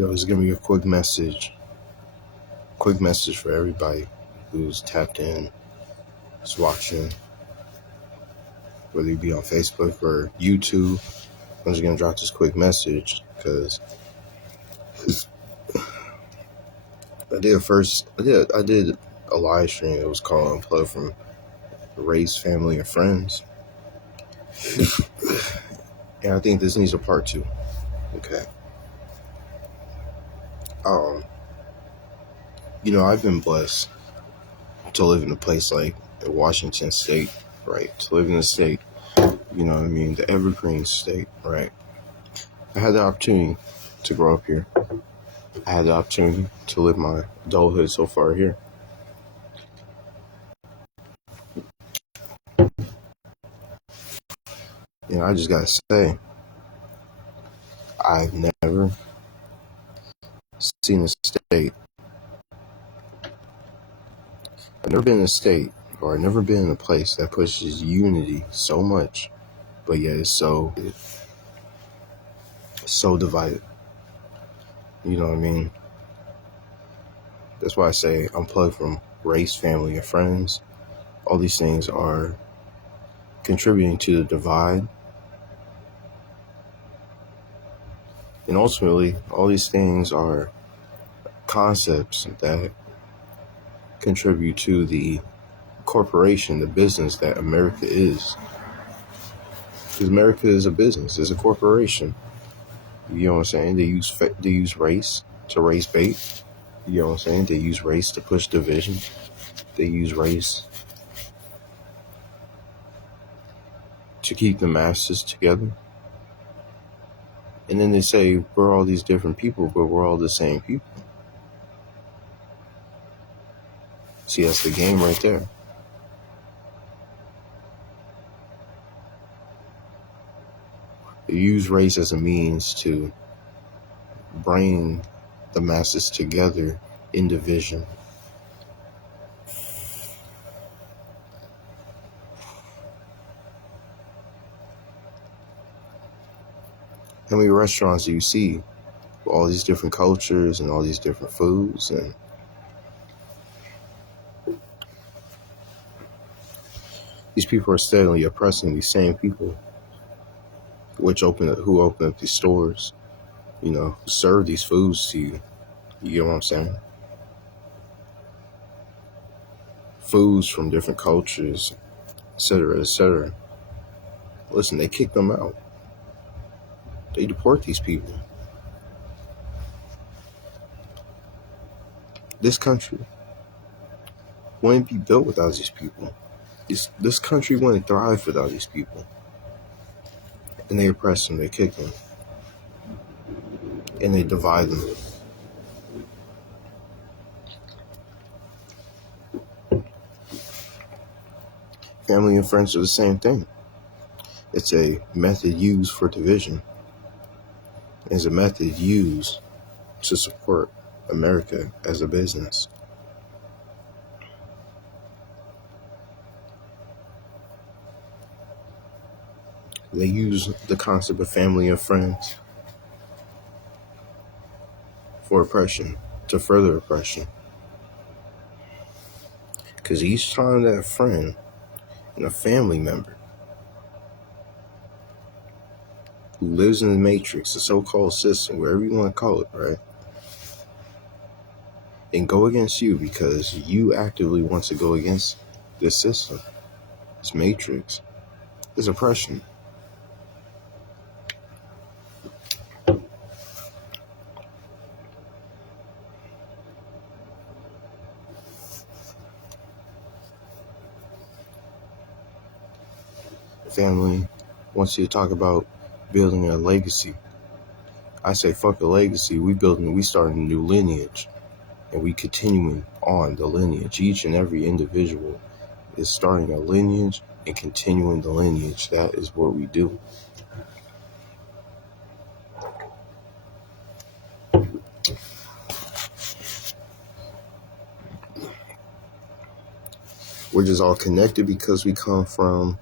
It's gonna be a quick message for everybody who's tapped in, who's watching, whether you be on Facebook or YouTube. I'm just gonna drop this quick message because I did a live stream. It was called Unplug from Race, Family, and Friends, and I think this needs a part 2. Okay. I've been blessed to live in a place like Washington State, right? To live in a state, the evergreen state, right? I had the opportunity to grow up here. I had the opportunity to live my adulthood so far here. I just gotta say, I've never seen a state. I've never been in a state, or I've never been in a place that pushes unity so much, but yet it's so divided. You know what I mean? That's why I say unplug from race, family, and friends. All these things are contributing to the divide. And ultimately, all these things are concepts that contribute to the corporation, the business that America is. Because America is a business, it's a corporation. You know what I'm saying? They use race to raise bait. You know what I'm saying? They use race to push division. They use race to keep the masses together. And then they say we're all these different people, but we're all the same people. See, that's the game right there. They use race as a means to bring the masses together in division. How many restaurants do you see with all these different cultures and all these different foods? And these people are steadily oppressing these same people, who open up these stores, who serve these foods to you. You know what I'm saying? Foods from different cultures, etc., etc. Listen, they kick them out. They deport these people. This country wouldn't be built without these people. This country wouldn't thrive without these people. And they oppress them, they kick them, and they divide them. Family and friends are the same thing. It's a method used for division. It's a method used to support America as a business. They use the concept of family and friends for oppression, to further oppression. Because each time that friend and a family member who lives in the matrix, the so-called system, wherever you want to call it, right, and go against you because you actively want to go against this system, this matrix, this oppression. Family wants you to talk about building a legacy. I say fuck a legacy. We starting a new lineage, and we continuing on the lineage. Each and every individual is starting a lineage and continuing the lineage. That is what we do. We're just all connected because we come from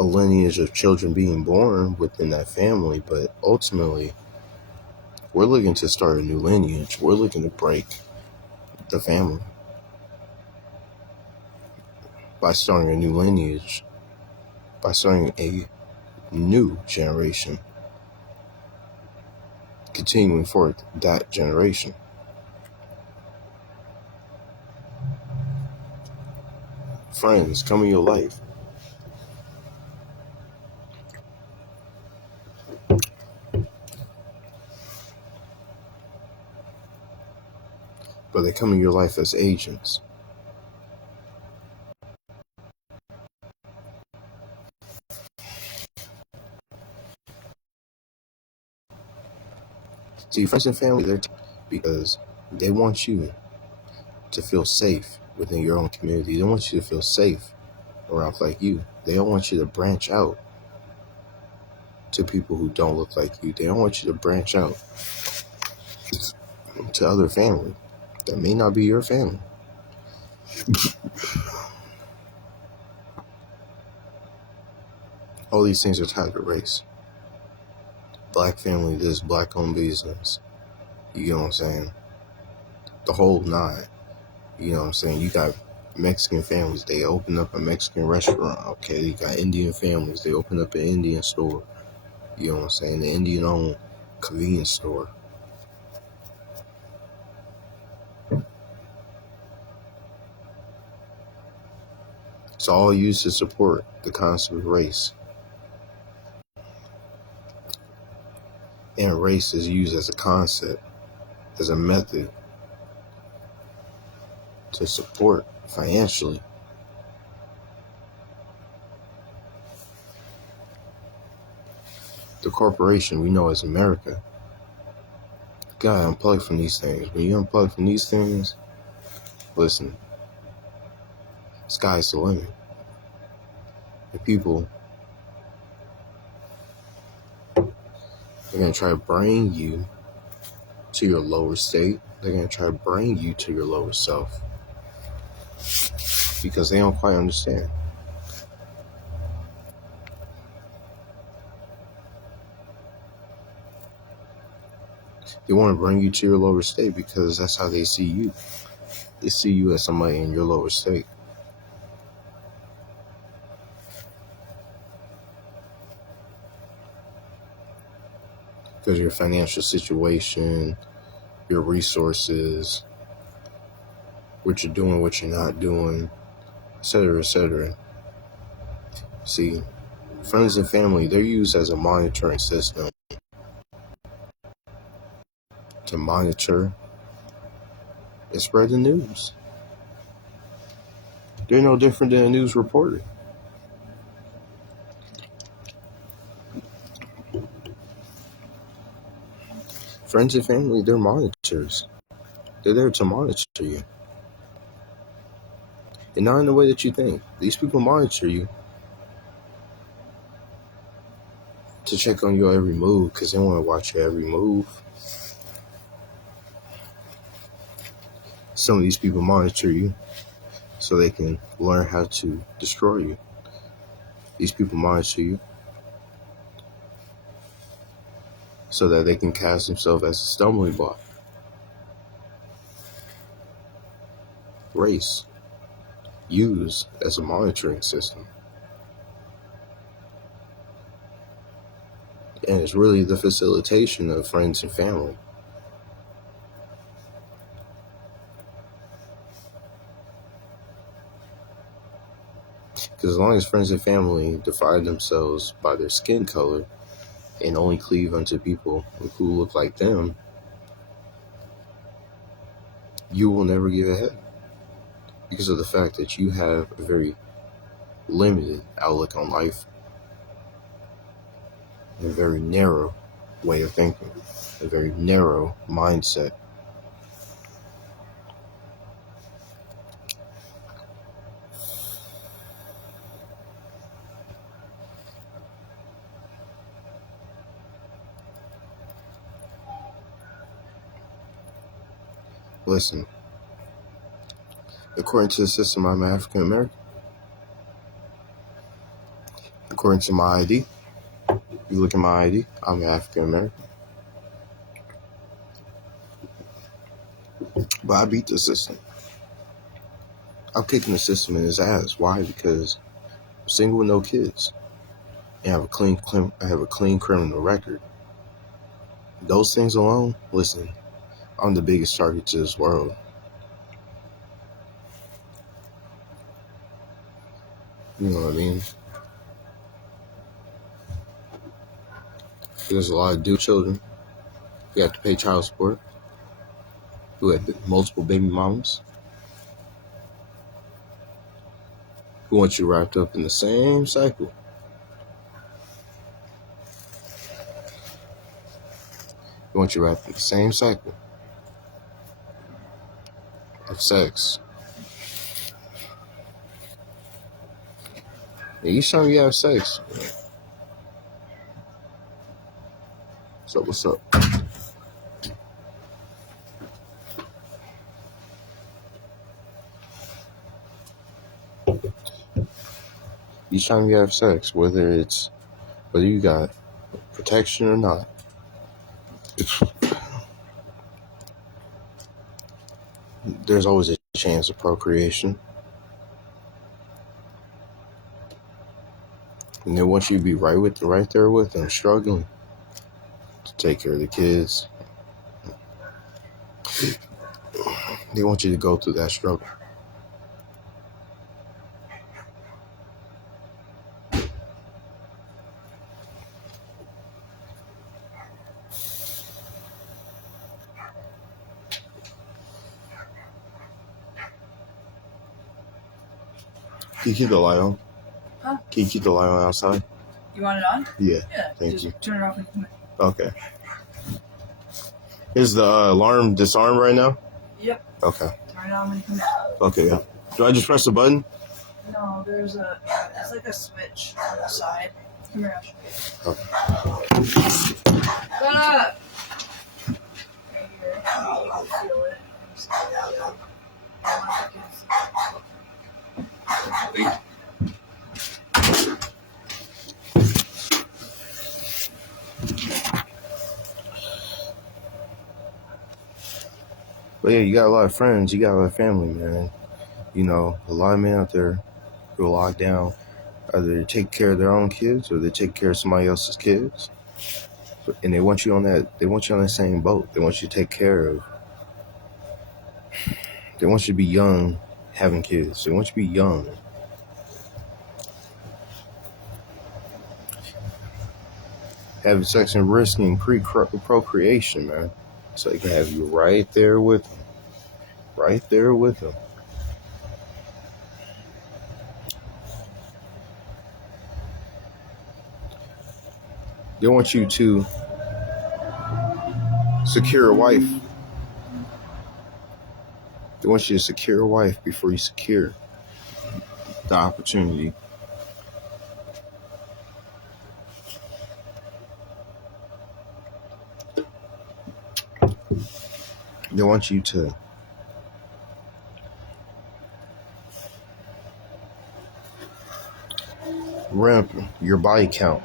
a lineage of children being born within that family, but ultimately, we're looking to start a new lineage. We're looking to break the family by starting a new lineage, by starting a new generation, continuing forth that generation. Friends come in your life, but they come in your life as agents. See, friends and family, they're because they want you to feel safe within your own community. They want you to feel safe around like you. They don't want you to branch out to people who don't look like you. They don't want you to branch out to other family that may not be your family. All these things are tied to race. Black family, this black owned business. You know what I'm saying? The whole nine. You know what I'm saying? You got Mexican families, they open up a Mexican restaurant. Okay, you got Indian families, they open up an Indian store. You know what I'm saying? The Indian owned convenience store. It's all used to support the concept of race. And race is used as a concept, as a method to support financially the corporation we know as America. You gotta unplug from these things. When you unplug from these things, listen, sky's the limit. The people, they're gonna try to bring you to your lower state. They're gonna try to bring you to your lower self because they don't quite understand. They want to bring you to your lower state because that's how they see you. They see you as somebody in your lower state. Because your financial situation, your resources, what you're doing, what you're not doing, etc., etc. See, friends and family, they're used as a monitoring system to monitor and spread the news. They're no different than a news reporter. Friends and family, they're monitors. They're there to monitor you. And not in the way that you think. These people monitor you to check on your every move because they want to watch your every move. Some of these people monitor you so they can learn how to destroy you. These people monitor you so that they can cast themselves as a stumbling block. Race used as a monitoring system. And it's really the facilitation of friends and family. Because as long as friends and family define themselves by their skin color and only cleave unto people who look like them, you will never get ahead. Because of the fact that you have a very limited outlook on life, a very narrow way of thinking, a very narrow mindset. Listen, according to the system, I'm African American. According to my ID, you look at my ID, I'm African American. But I beat the system. I'm kicking the system in his ass. Why? Because I'm single with no kids. And I have a clean criminal record. Those things alone, listen, I'm the biggest target to this world. You know what I mean? There's a lot of dude children who have to pay child support, who have multiple baby mamas, who want you wrapped up in the same cycle. Who want you wrapped in the same cycle of sex. And each time you have sex, so what's up? Each time you have sex, whether you got protection or not, there's always a chance of procreation. And they want you to be right there with them, struggling to take care of the kids. They want you to go through that struggle. Can you keep the light on? Huh? Can you keep the light on outside? You want it on? Yeah. Yeah. Thank you. Turn it off and come in. Okay. Is the alarm disarmed right now? Yep. Okay. Turn it on when you come in. Okay, yeah. Do I just press the button? No, it's like a switch on the side. Come here, I'll show you. Okay. Shut up! Right here. You can feel it. But yeah, you got a lot of friends, you got a lot of family, man. You know, a lot of men out there who are locked down, either they take care of their own kids or they take care of somebody else's kids. And they want you on that same boat. They want you to take care of. They want you to be young having kids. They want you to be young. Having sex and risking procreation, man. So they can have you right there with them. Right there with them. They want you to secure a wife. They want you to secure a wife before you secure the opportunity. They want you to ramp your body count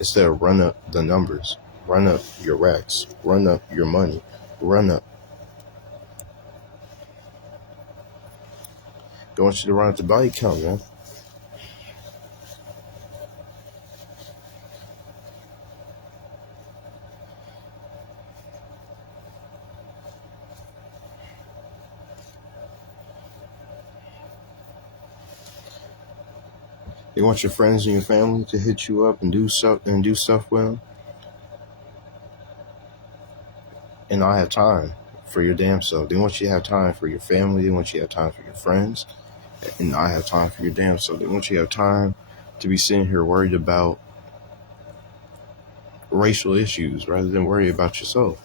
instead of run up the numbers, run up your racks, run up your money, run up. They want you to run up the body count, man. They want your friends and your family to hit you up and do stuff with them. And not have time for your damn self. They want you to have time for your family. They want you to have time for your friends. And not have time for your damn self. They want you to have time to be sitting here worried about racial issues rather than worry about yourself.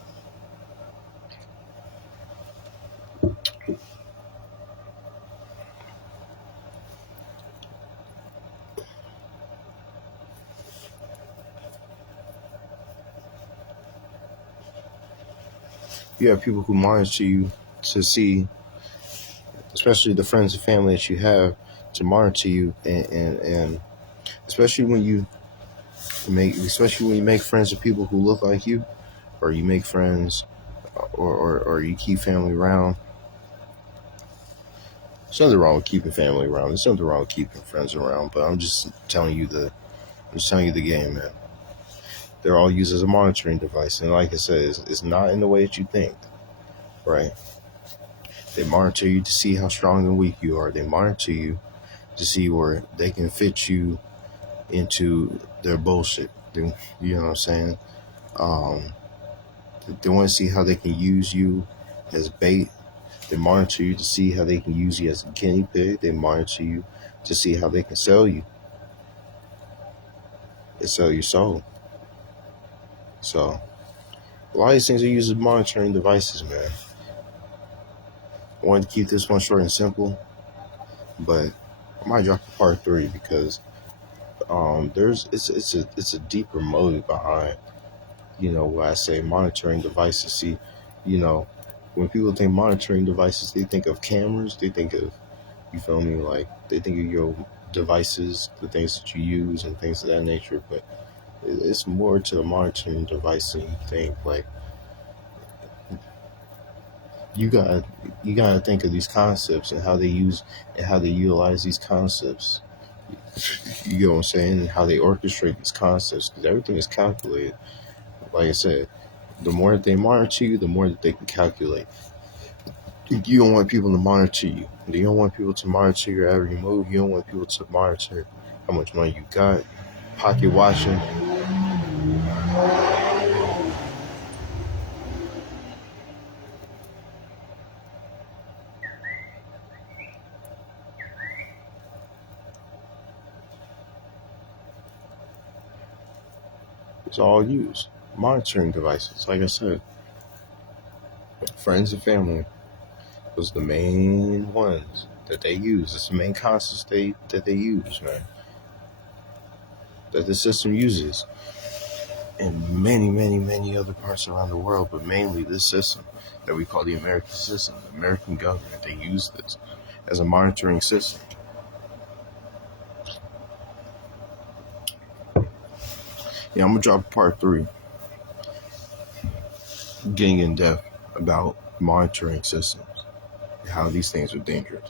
You have people who monitor you to see, especially the friends and family that you have, to monitor you and especially when you make friends with people who look like you, or you make friends, or you keep family around. There's nothing wrong with keeping family around. There's nothing wrong with keeping friends around. But I'm just telling you the game, man. They're all used as a monitoring device, and like I said, it's not in the way that you think, right? They monitor you to see how strong and weak you are. They monitor you to see where they can fit you into their bullshit. You know what I'm saying? Um, they want to see how they can use you as bait. They monitor you to see how they can use you as a guinea pig. They monitor you to see how they can sell you. They sell your soul. So a lot of these things are used as monitoring devices, man. I wanted to keep this one short and simple, but I might drop a part 3 because it's a deeper motive behind, what I say monitoring devices. See, when people think monitoring devices, they think of cameras, they think of, you feel me, like they think of your devices, the things that you use and things of that nature, but it's more to the monitoring device than you think. Like, you gotta think of these concepts and how they utilize these concepts. You get what I'm saying? And how they orchestrate these concepts, because everything is calculated. Like I said, the more that they monitor you, the more that they can calculate. You don't want people to monitor you. You don't want people to monitor your every move. You don't want people to monitor how much money you got, pocket watching. It's all used. Monitoring devices, like I said, friends and family was the main ones that they use. It's the main concepts that they use, man. That the system uses in many, many, many other parts around the world, but mainly this system that we call the American system, the American government. They use this as a monitoring system. Yeah, I'm gonna drop part 3, getting in depth about monitoring systems, how these things are dangerous.